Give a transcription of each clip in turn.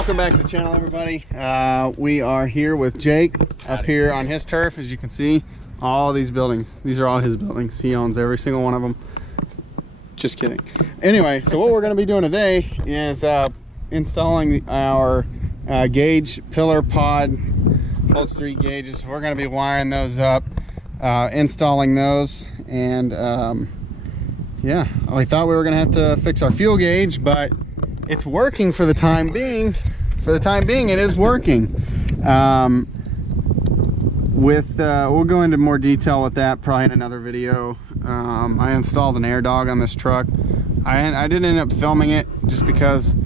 welcome back to the channel, everybody. We are here with Jake up here on his turf. As you can see, all these buildings, these are all his buildings. He owns every single one of them. Just kidding. Anyway, so what we're going to be doing today is installing our gauge pillar pod, holds 3 gauges. We're going to be wiring those up, installing those, and yeah, we thought we were going to have to fix our fuel gauge, but it's working for the time being. For the time being, it is working. We'll go into more detail with that probably in another video. I installed an air dog on this truck. I didn't end up filming it just because,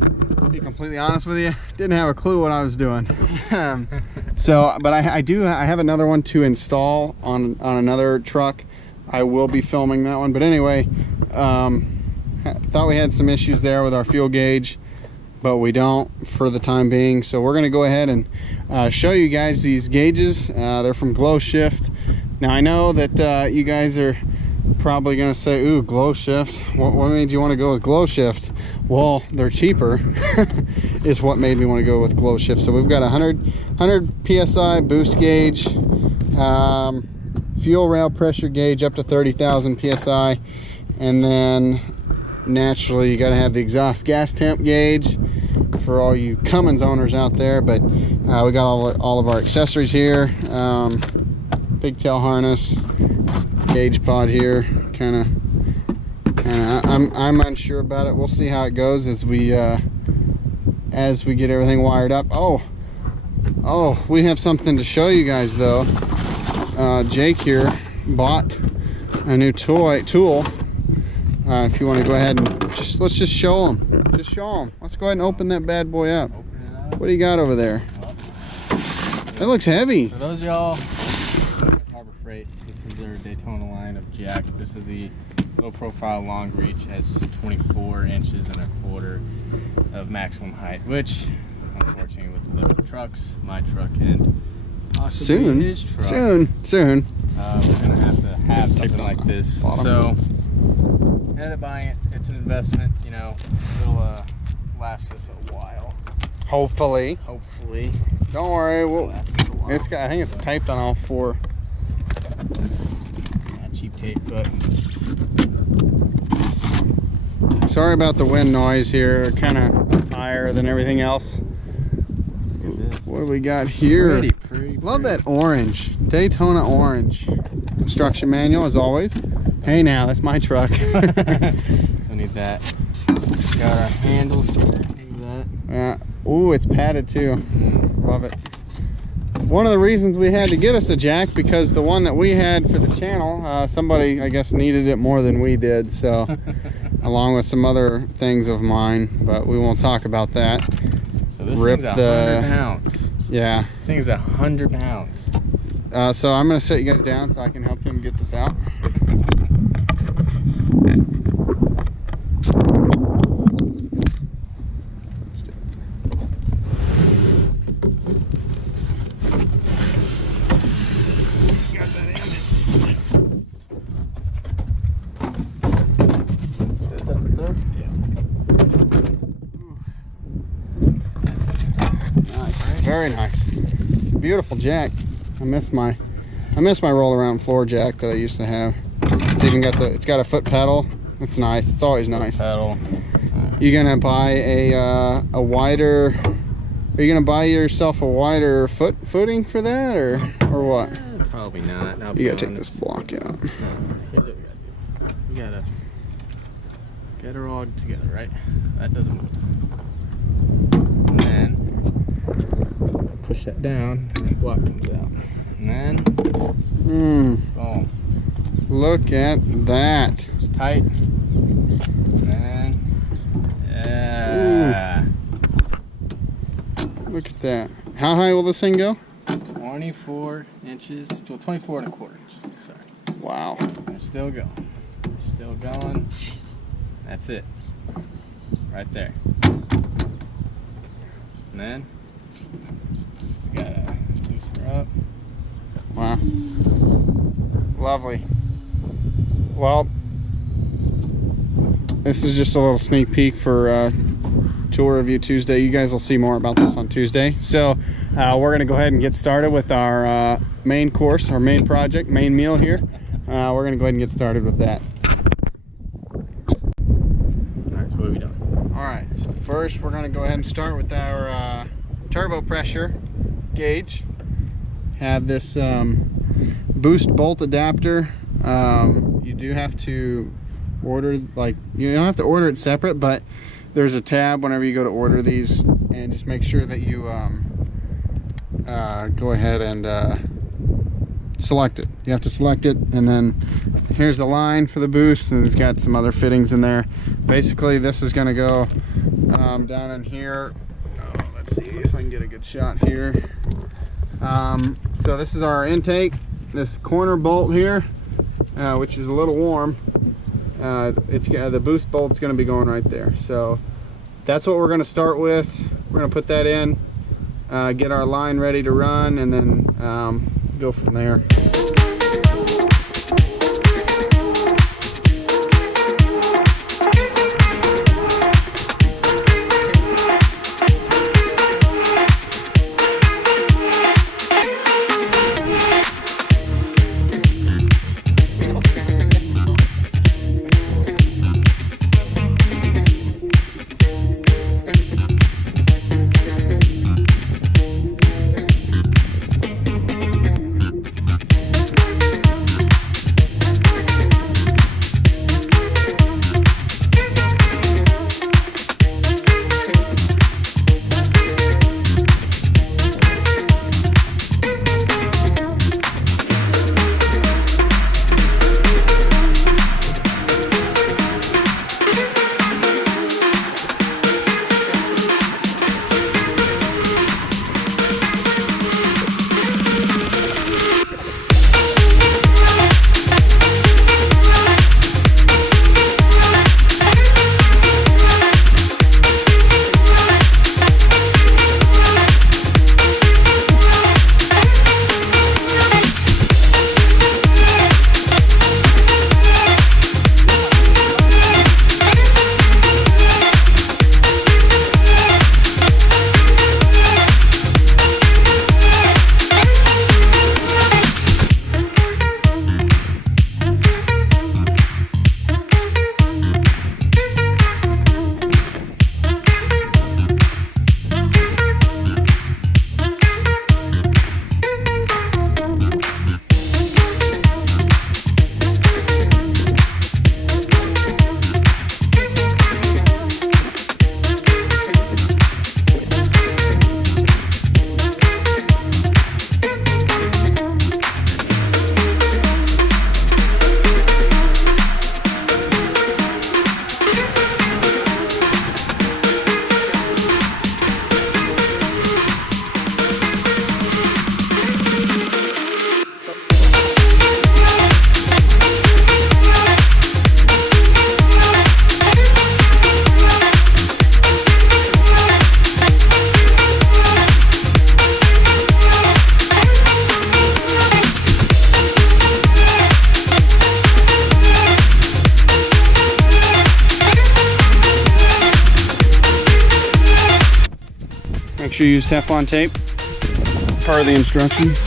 to be completely honest with you, didn't have a clue what I was doing. But I have another one to install on another truck. I will be filming that one, but anyway, thought we had some issues there with our fuel gauge, but we don't for the time being. So we're going to go ahead and show you guys these gauges. They're from Glow Shift. Now I know that you guys are probably going to say, ooh, Glow Shift, what made you want to go with Glow Shift? Well, they're cheaper is what made me want to go with Glow Shift. So we've got a 100 psi boost gauge, fuel rail pressure gauge up to 30,000 psi, and then naturally you got to have the exhaust gas temp gauge for all you Cummins owners out there. But we got all of our accessories here, pigtail harness, gauge pod here. Kind of I'm unsure about it. We'll see how it goes as we get everything wired up. Oh, we have something to show you guys though. Jake here bought a new tool. If you want to go ahead and let's just show them. Just show them. Let's go ahead and open that bad boy up. What do you got over there? That looks heavy. For those of y'all, Harbor Freight, this is their Daytona line of jack. This is the low profile long reach, has 24 inches and a quarter of maximum height, which unfortunately with the trucks, my truck and possibly his truck, soon we're gonna have to have something like this. So ended up buying it. It's an investment, you know. It'll last us a while. Hopefully. Don't worry. I think it's taped on all 4. Not cheap tape, but sorry about the wind noise here. Kind of higher than everything else. What do we got here? Pretty. Love that orange, Daytona orange. Instruction manual as always. Hey now, that's my truck. Don't need that. Got our handles here. Look at that. Yeah. Ooh, it's padded too. Love it. One of the reasons we had to get us a jack, because the one that we had for the channel, somebody I guess needed it more than we did. So, along with some other things of mine, but we won't talk about that. So this thing's 100 pounds. Yeah. This thing's 100 pounds. So I'm gonna set you guys down so I can help him get this out. Very nice. Beautiful jack. I miss my roll around floor jack that I used to have. It's got a foot pedal. It's nice. It's always nice. Pedal. You gonna buy a wider? Are you gonna buy yourself a wider footing for that, or what? Probably not. You gotta take this block out. No, here's what we gotta do. We gotta get her all together, right? That doesn't move. And then push that down, and the block comes out. And then, boom. Look at that. It's tight. And then, yeah. Ooh. Look at that. How high will this thing go? 24 inches, well, 24 and a quarter inches, sorry. Wow. They're still going. They're still going. That's it. Right there. And then, we gotta loosen her up. Wow. Lovely. Well, this is just a little sneak peek for tool review Tuesday. You guys will see more about this on Tuesday. So we're going to go ahead and get started with our main course, our main project, main meal here. We're going to go ahead and get started with that. Alright, so what are we doing? Alright, so first we're going to go ahead and start with our turbo pressure gauge. Have this boost bolt adapter. You do have to order, like, you don't have to order it separate, but there's a tab whenever you go to order these, and just make sure that you go ahead and select it. You have to select it, and then here's the line for the boost, and it's got some other fittings in there. Basically, this is going to go down in here. Oh, let's see if I can get a good shot here. So this is our intake, this corner bolt here, which is a little warm. The boost bolt's going to be going right there. So that's what we're going to start with. We're going to put that in, get our line ready to run, and then go from there. Make sure you use Teflon tape, part of the instructions.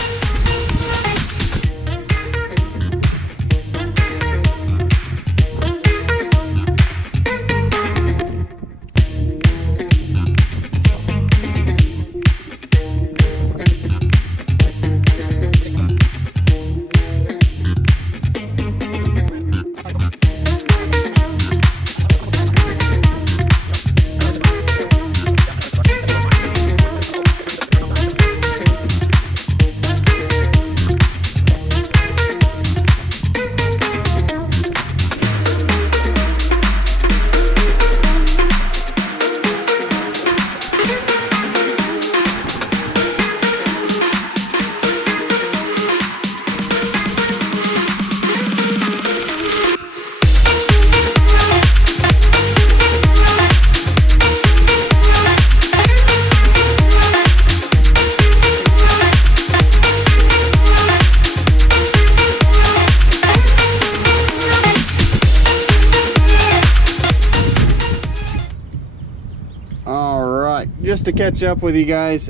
just to catch up with you guys,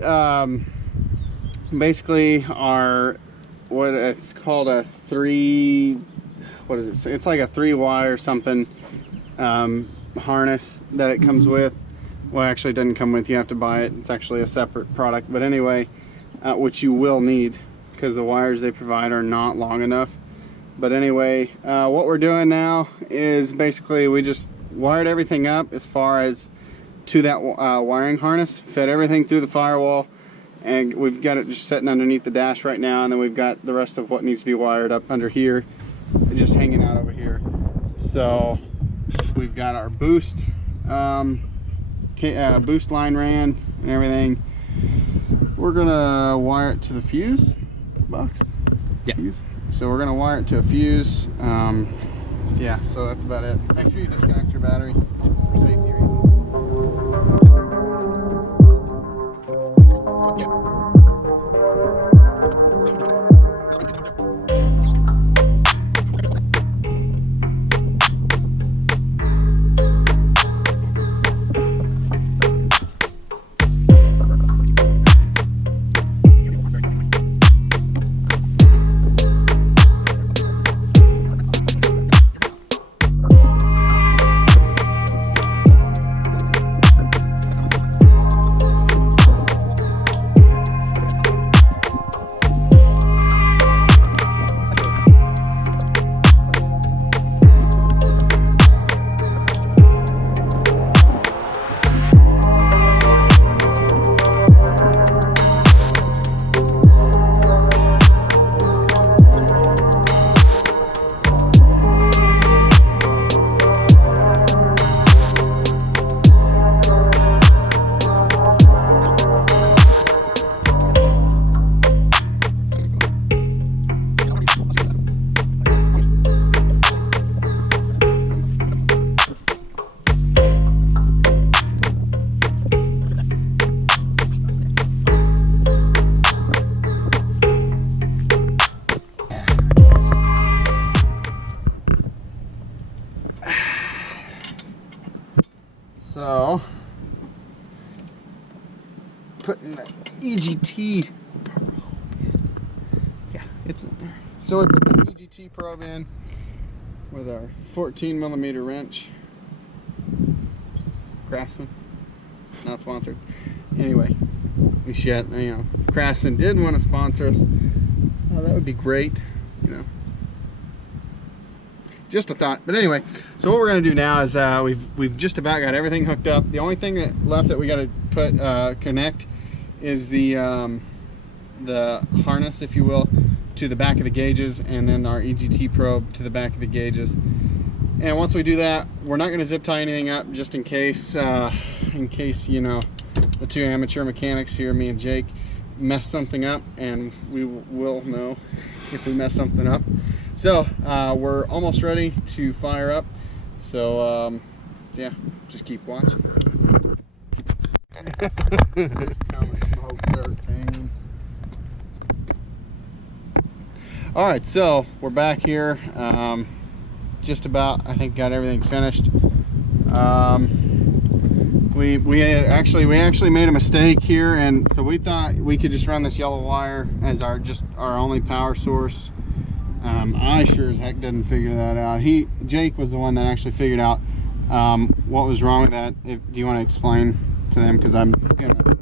basically what it's called a what is it? It's like a 3-wire something harness that it comes with. Well, actually it doesn't come with, you have to buy it. It's actually a separate product, but anyway, which you will need because the wires they provide are not long enough. But anyway, what we're doing now is basically we just wired everything up as far as to that wiring harness, fed everything through the firewall, and we've got it just sitting underneath the dash right now, and then we've got the rest of what needs to be wired up under here, just hanging out over here. So we've got our boost boost line ran and everything. We're gonna wire it to the fuse box. Yeah. Fuse. So we're gonna wire it to a fuse. Yeah, so that's about it. Make sure you disconnect your battery for safety reasons. So, putting the EGT, yeah, it's in there. So we put the EGT probe in with our 14mm wrench. Craftsman, not sponsored. Anyway, we should, you know, if Craftsman did want to sponsor us, that would be great, you know. Just a thought. But anyway, so what we're going to do now is we've just about got everything hooked up. The only thing that left that we got to put connect is the harness, if you will, to the back of the gauges, and then our EGT probe to the back of the gauges. And once we do that, we're not going to zip tie anything up, just in case you know, the two amateur mechanics here, me and Jake, mess something up, and we will know if we mess something up. So we're almost ready to fire up. So yeah, just keep watching. All right, so we're back here. Just about, I think, got everything finished. We actually made a mistake here, and so we thought we could just run this yellow wire as our only power source. I sure as heck didn't figure that out. Jake was the one that actually figured out what was wrong with that. Do you want to explain to them, because I'm gonna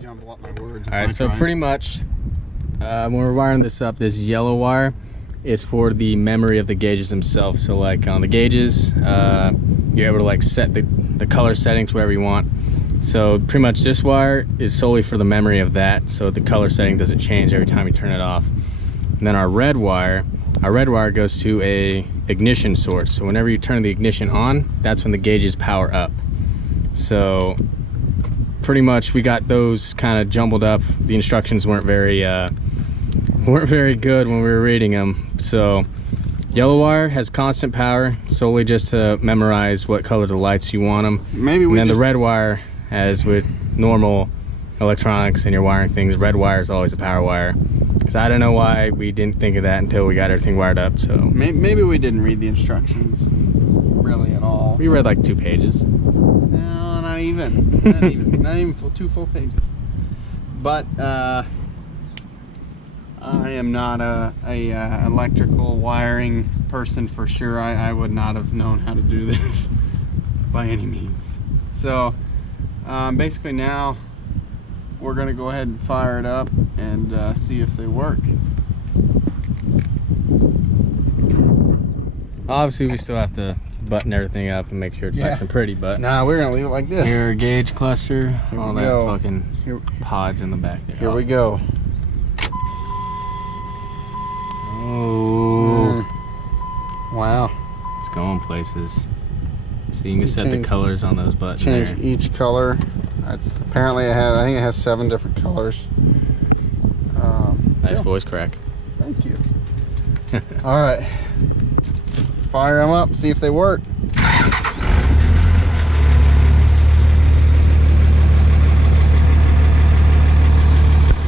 jumble up my words. All right, so pretty much when we're wiring this up, this yellow wire is for the memory of the gauges themselves. So like on the gauges, you're able to like set the color settings wherever you want. So pretty much this wire is solely for the memory of that, so the color setting doesn't change every time you turn it off. And then our red wire goes to a ignition source. So whenever you turn the ignition on, that's when the gauges power up. So pretty much we got those kind of jumbled up. The instructions weren't very good when we were reading them. So yellow wire has constant power, solely just to memorize what color the lights you want them. And then the red wire, as with normal electronics and your wiring things, red wire is always a power wire. So I don't know why we didn't think of that until we got everything wired up. So maybe we didn't read the instructions really at all. We read like 2 pages. No, and Not even. Not even two full pages. But I am not a electrical wiring person for sure. I would not have known how to do this by any means. So basically now we're gonna go ahead and fire it up and see if they work. Obviously, we still have to button everything up and make sure it's nice and pretty, but nah, we're gonna leave it like this. Here, gauge cluster, all that go. fucking pods in the back there. Here we go. Oh, Wow. it's going places. So you can set the colors on those buttons. Change there. each color. That's apparently I think it has 7 different colors. Nice voice crack. Thank you. All right. Let's fire them up and see if they work.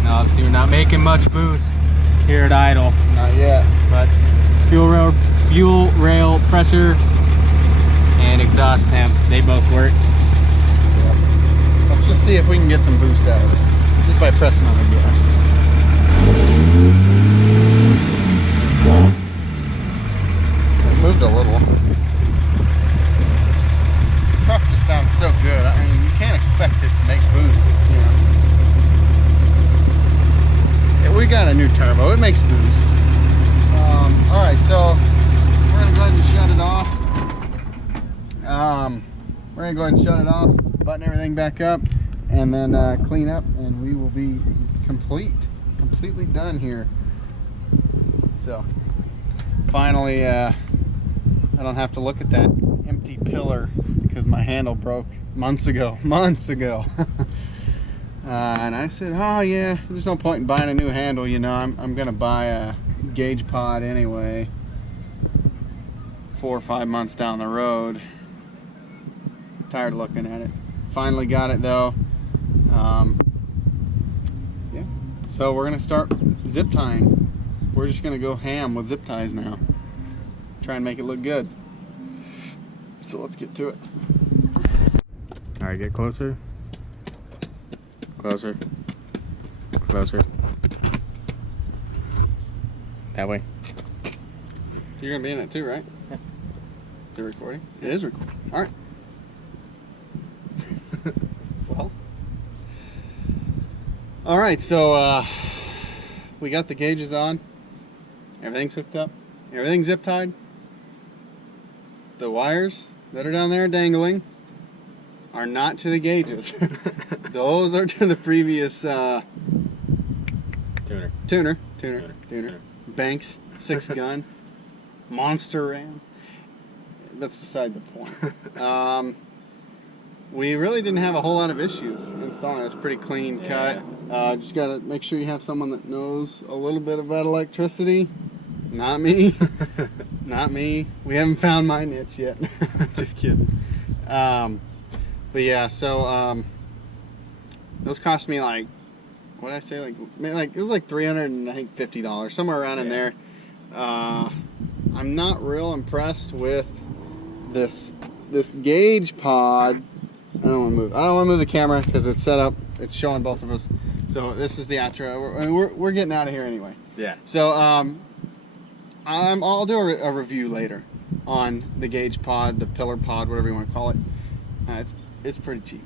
Now, obviously, we're not making much boost here at idle, Not yet. but fuel rail pressure and exhaust temp, they both work. Let's just see if we can get some boost out of it. Just by pressing on the gas. It moved a little. The truck just sounds so good. I mean, you can't expect it to make boost, you know. Yeah, we got a new turbo. It makes boost. All right, so we're gonna go ahead and shut it off. We're gonna go ahead and shut it off, button everything back up, and then clean up, and we will be completely done here. So finally, I don't have to look at that empty pillar because my handle broke months ago. And I said, oh yeah, there's no point in buying a new handle, you know. I'm gonna buy a gauge pod anyway 4 or 5 months down the road. Tired of looking at it. Finally got it though. Yeah, so we're gonna start zip tying. We're just gonna go ham with zip ties now, try and make it look good. So let's get to it. All right, get closer. Closer. That way. You're gonna be in it too, right? Yeah. Is it recording? It is recording. All right. Well. All right, so we got the gauges on. Everything's hooked up. Everything's zip tied. The wires that are down there dangling are not to the gauges. Those are to the previous tuner. Banks 6-gun monster ram. That's beside the point. We really didn't have a whole lot of issues installing it. It's pretty clean cut. Just gotta make sure you have someone that knows a little bit about electricity. Not me. Not me. We haven't found my niche yet. Just kidding. But yeah, so those cost me like, what did I say? Like it was like $350, somewhere around in there. I'm not real impressed with this gauge pod. I don't want to move the camera because it's set up. It's showing both of us. So this is the outro. We're getting out of here anyway. Yeah. So I'll do a review later on the gauge pod, the pillar pod, whatever you want to call it. It's pretty cheap.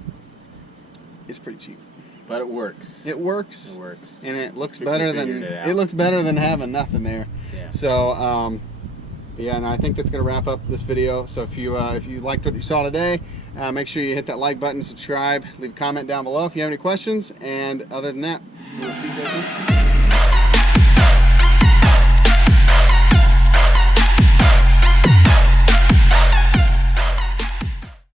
It's pretty cheap. But it works. It works. It works. And it looks better than it looks better than having nothing there. Yeah. So yeah, and I think that's gonna wrap up this video. So if you liked what you saw today, make sure you hit that like button, subscribe, leave a comment down below if you have any questions, and other than that, we'll see you guys next time.